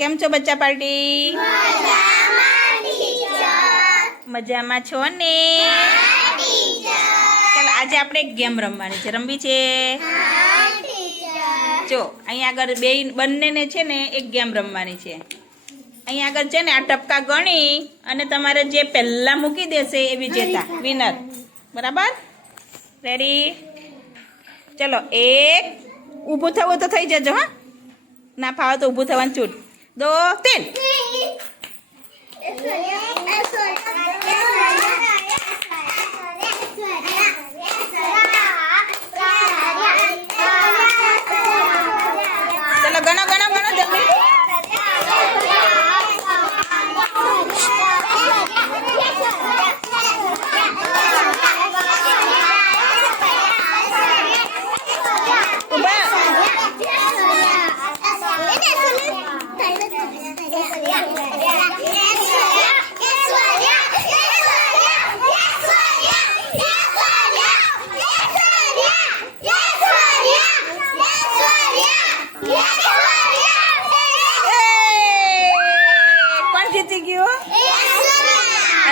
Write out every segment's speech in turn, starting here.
કેમ છો બચ્ચા પાર્ટી? મજામાં છો ને? ચાલો આજે આપણે એક ગેમ રમવાની છે. રમવી છે? જો અહીંયા આગળ બે બંનેને છે ને એક ગેમ રમવાની છે. અહીંયા આગળ છે ને આ ટપકા ગણી અને તમારે જે પહેલાં મૂકી દેશે એ વિજેતા વિનર બરાબર? રેડી ચલો એક. ઊભું થવું તો થઈ જજો હા. ના ફાવે તો ઊભું થવાનું છૂટ. દો તીન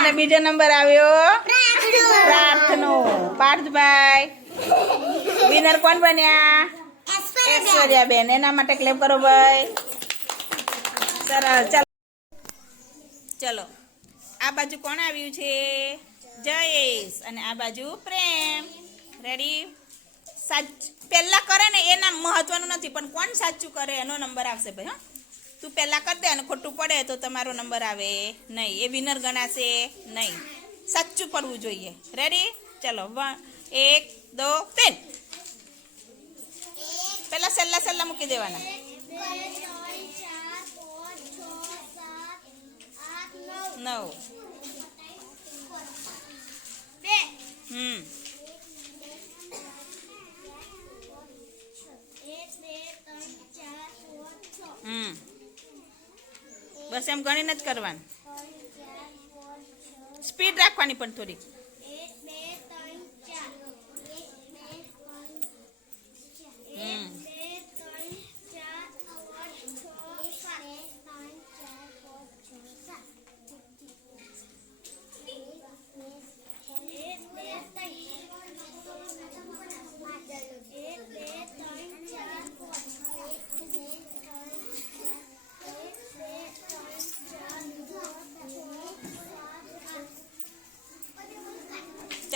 અને બીજો નંબર આવ્યો. પ્રાર્થનો. પાર્થભાઈ. વિનર કોણ બન્યા? ઐશ્વર્યા બેન એના માટે ક્લેમ કરો ભાઈ. સરસ. ચાલો. ચલો. આ બાજુ કોણ આવ્યું છે? જયેશ. અને આ બાજુ પ્રેમ. રેડી સાચ પહેલા કરે ને એના મહત્વનું નથી પણ કોણ સાચું કરે એનો નંબર આવશે ભાઈ હા. તું પહેલા કરી દે અને ખોટું પડે તો તમારો નંબર આવે. નહીં એ વિનર ગણાશે નહીં. સાચું પડવું જોઈએ. રેડી ચલો વન એક દો ત્રણ પહેલાં સલ્લા સલ્લા મૂકી દેવાના. નવ. હમ. બસ એમ ગણીને જ કરવાનું. સ્પીડ રાખવાની પણ થોડી હમ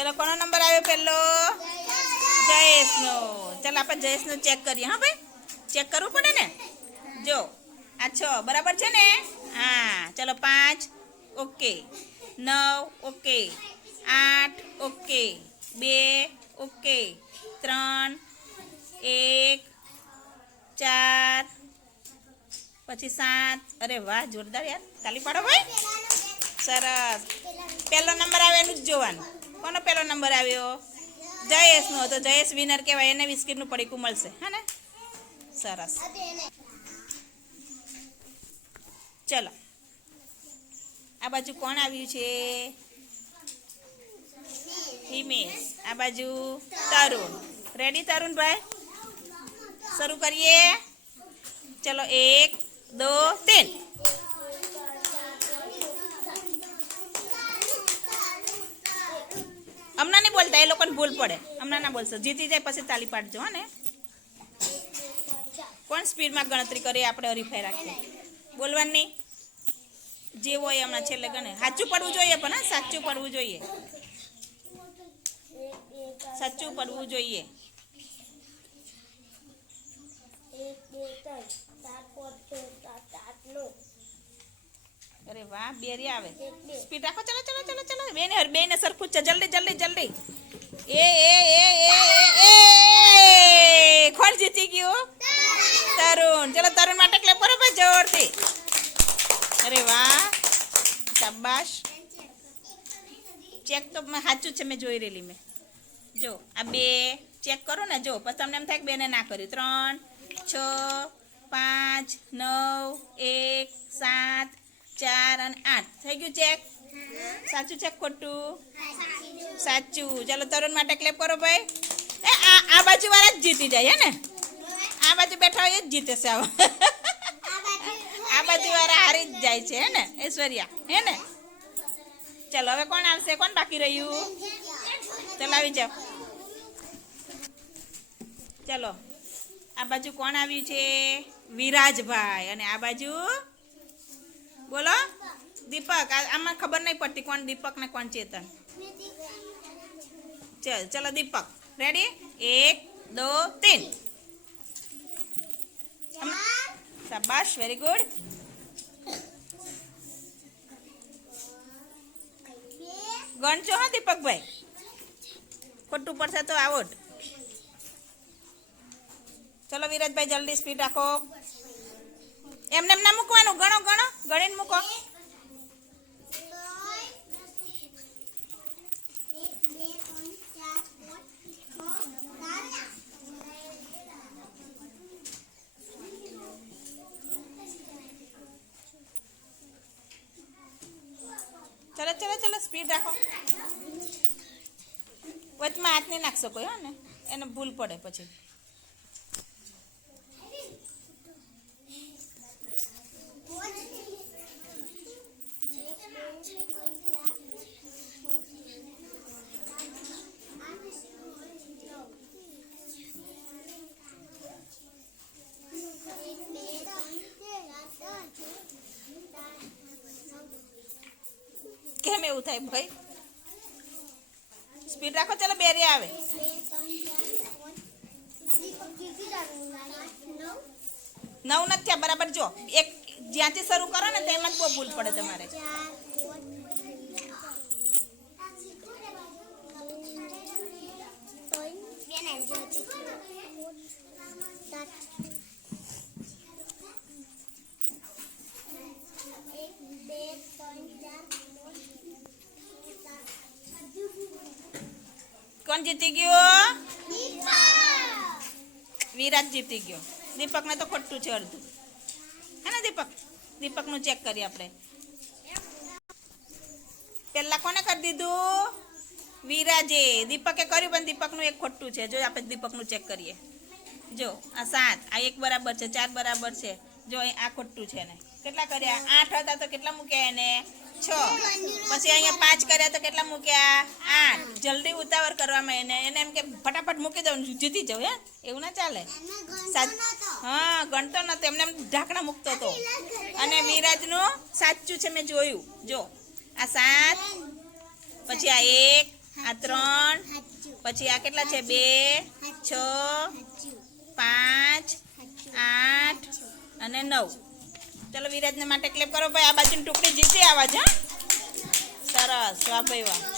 ચલો, કોનો નંબર આવ્યો પહેલો? જયેશનો. ચાલો, આપણે જયેશનો ચેક કરીએ, હા ભાઈ? ચેક કરવું પડે ને? જો, આ છ, બરાબર છે ને? હા, ચલો, પાંચ, ઓકે. નવ, ઓકે. આઠ, ઓકે. બે, ઓકે. ત્રણ, એક, ચાર, પછી સાત. અરે વાહ, જોરદાર યાર. તાલી પાડો ભાઈ. સરસ. પહેલો નંબર આવે એનું જ જોવાનું. કોનો પહેલો નંબર આવ્યો? જયેશનો હતો. જયેશ વિનર કહેવાય. એને બિસ્કિટનું પડીકું મળશે. હા ને? સરસ. ચલો. આ બાજુ કોણ આવ્યું છે? હિમેશ. આ બાજુ તરુણ. રેડી તરુણભાઈ શરૂ કરીએ. ચલો, એક, દો, તીન. એ લોકોને ભૂલ પડે. હમણાં ના બોલશો. જીતી જાય પછી તાલી પાડજો, હા ને. કોણ સ્પીડમાં ગણતરી કરે આપણે હરીફાઈ રાખીએ. બોલવાની જે હોય હમણાં છેલ્લે ગણે. સાચું પડવું જોઈએ પણ, હા, સાચું પડવું જોઈએ. સાચું પડવું જોઈએ. અરે વાહ, બેરી આવે. સ્પીડ રાખો. ચલો ચલો ચલો ચલો. બેને બેને સરખું જ છે. જલ્દી જલ્દી જલ્દી. એ એ એ એ એ એ કોણ જીતી ગયું. તરુણ. ચલો તરુણ માટે ક્લેપ કરો ભાઈ જોરથી. અરે વાહ. શાબાશ. ચેક તો મેં સાચું છે મેં જોઈ રહેલી મેં. જો આ બે ચેક કરો ને જો પછી તમને એમ થાય કે બેને ના કર્યું. ત્રણ છ પાંચ નવ એક સાત ચાર અને આઠ. થઈ ગયું ચેક સાચું છે ખોટું? સાચું. ચાલો તરુણ માટે ક્લેપ કરો ભાઈ. એ, આ આ બાજુ વાળા જ જીતી જાય, હે ને? આ બાજુ બેઠા હોય એ જ જીતે છે આવા. આ બાજુ જાય છે, હે ને? ઐશ્વર્યા, હે ને? ચાલો, હવે કોણ આવશે? કોણ બાકી રહ્યું? ચાલો, આવી જાઓ. ચાલો, આ બાજુ કોણ આવ્યું છે? વિરાજભાઈ. અને આ બાજુ? બોલો, દીપક. આમાં ખબર નહીં પડતી કોણ દીપક ને કોણ ચેતન. ચલ, ચલો દીપક. રેડી એક, દો, તીન. શાબાશ વેરી ગુડ ગણજો હા, દીપકભાઈ. ખોટું પડશે તો આવો ચલો વિરાજભાઈ, જલ્દી સ્પીડ રાખો. એમને એમ ના મૂકવાનું? ગણો ગણો. ગણીને મૂકો. ચલો સ્પીડ રાખો. વચમાં નહીં નાખશો કોઈ હો ને? એને ભૂલ પડે પછી. કેમ એવું થાય ભાઈ? સ્પીડ રાખો, ચાલો બેરી આવે. નવ નથી બરાબર જો. એક જ્યાંથી શરૂ કરો ને, તેમાં જ બહુ ભૂલ પડે તમારે. કોણ જીતી ગયો? વિરાટ જીતી ગયો. દીપકને તો ખોટું છે અડધું. હે ને દીપક? દીપકનું ચેક કરીએ આપણે. પેલા કોને કરી દીધું? વિરાજે. દીપકે કર્યું પણ દીપકનું એક ખોટું છે. જો આપણે દીપકનું ચેક કરીએ. જો આ સાત. આ એક બરાબર છે ચાર બરાબર છે. જો આ ખોટું છે ને. કેટલા કર્યા? આઠ હતા તો કેટલા મૂક્યા એને? છ. પછી અહીંયા પાંચ કર્યા તો કેટલા મૂક્યા? આઠ. જલ્દી ઉતાવળ કરવામાં એને. એને એમ કે ફટાફટ મૂકી દઉં, જીતી જાઉં હે એવું ના ચાલે. હા, ગણતો નતો. એમને એમ ઢાંકણા મૂકતો હતો. અને વિરાજનું સાચું છે મેં જોયું. જો. આ સાત, પછી આ એક, આ ત્રણ, પછી આ કેટલા છે? બે, છ, પાંચ, આઠ અને નવ. ચલો વિરાજને માટે ક્લેપ કરો. ભાઈ, આ બાજુની ટુકડી જીતી આવા જ સરસ, વાહ ભાઈ, વાહ.